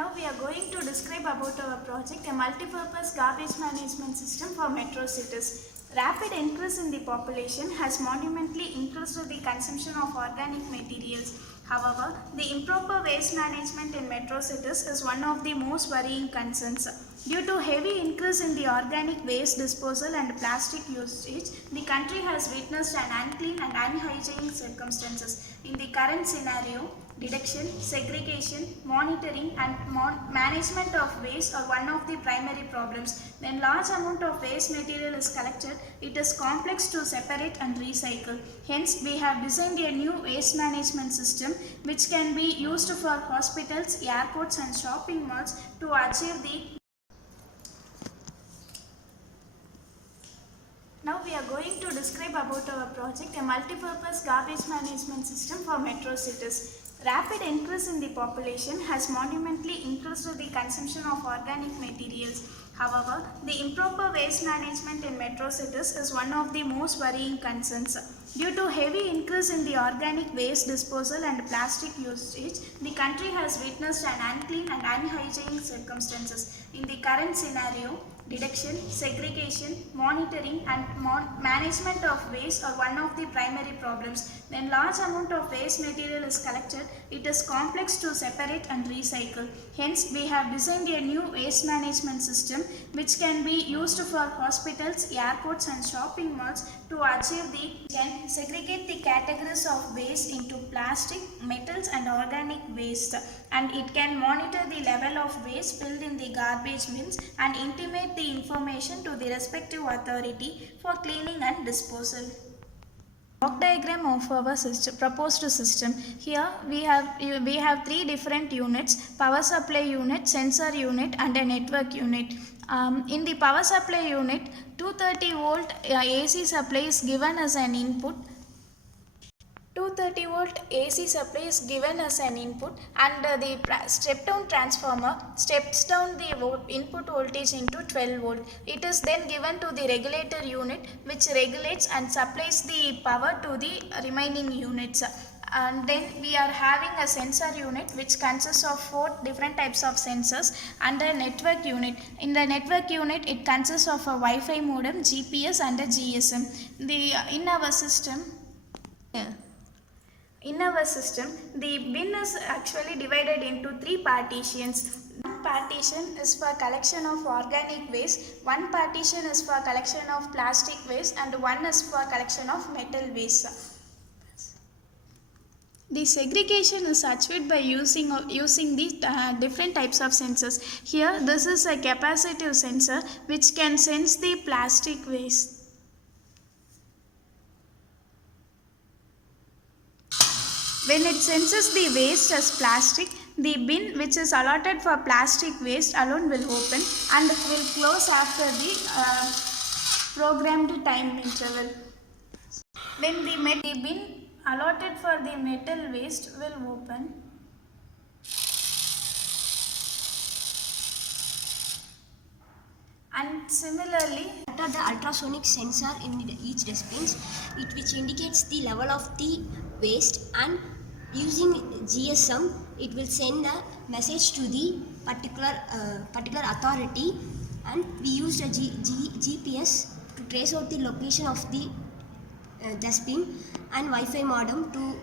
Now we are going to describe about our project, a multi-purpose garbage management system for metro cities. Rapid increase in the population has monumentally increased the consumption of organic materials. However, the improper waste management in metro cities is one of the most worrying concerns. Due to heavy increase in the organic waste disposal and plastic usage, the country has witnessed an unclean and unhygienic circumstances. In the current scenario, detection, segregation, monitoring and management of waste are one of the primary problems. When large amount of waste material is collected, it is complex to separate and recycle. Hence, we have designed a new waste management system which can be used for hospitals, airports and shopping malls to achieve the Now we are going to describe about our project, a multi-purpose garbage management system for metro cities. Rapid increase in the population has monumentally increased the consumption of organic materials. However, the improper waste management in metro cities is one of the most worrying concerns. Due to heavy increase in the organic waste disposal and plastic usage, the country has witnessed an unclean and unhygienic circumstances. In the current scenario, detection, segregation, monitoring and management of waste are one of the primary problems. When large amount of waste material is collected, it is complex to separate and recycle. Hence, we have designed a new waste management system which can be used for hospitals, airports and shopping malls to achieve can segregate the categories of waste into plastic, metals and organic waste, and it can monitor the level of waste spilled in the garbage bins and intimate the information to the respective authority for cleaning and disposal. Block diagram of our proposed system. Here we have three different units: power supply unit, sensor unit and a network unit. In the power supply unit, 230 volt AC supply is given as an input. 230 volt AC supply is given as an input, and the step down transformer steps down the input voltage into 12 volt. It is then given to the regulator unit which regulates and supplies the power to the remaining units. And then we are having a sensor unit which consists of 4 different types of sensors, and a network unit. In the network unit, it consists of a Wi-Fi modem, GPS and a GSM. In our system, the bin is actually divided into 3 partitions. One partition is for collection of organic waste, one partition is for collection of plastic waste, and one is for collection of metal waste. The segregation is achieved by using the different types of sensors. Here, this is a capacitive sensor which can sense the plastic waste. When it senses the waste as plastic, the bin which is allotted for plastic waste alone will open and will close after the programmed time interval. When the bin allotted for the metal waste will open. And similarly, after the ultrasonic sensor in each dustbin, which indicates the level of the waste, and using GSM, it will send a message to the particular authority, and we used a GPS to trace out the location of the dustbin, and Wi-Fi modem to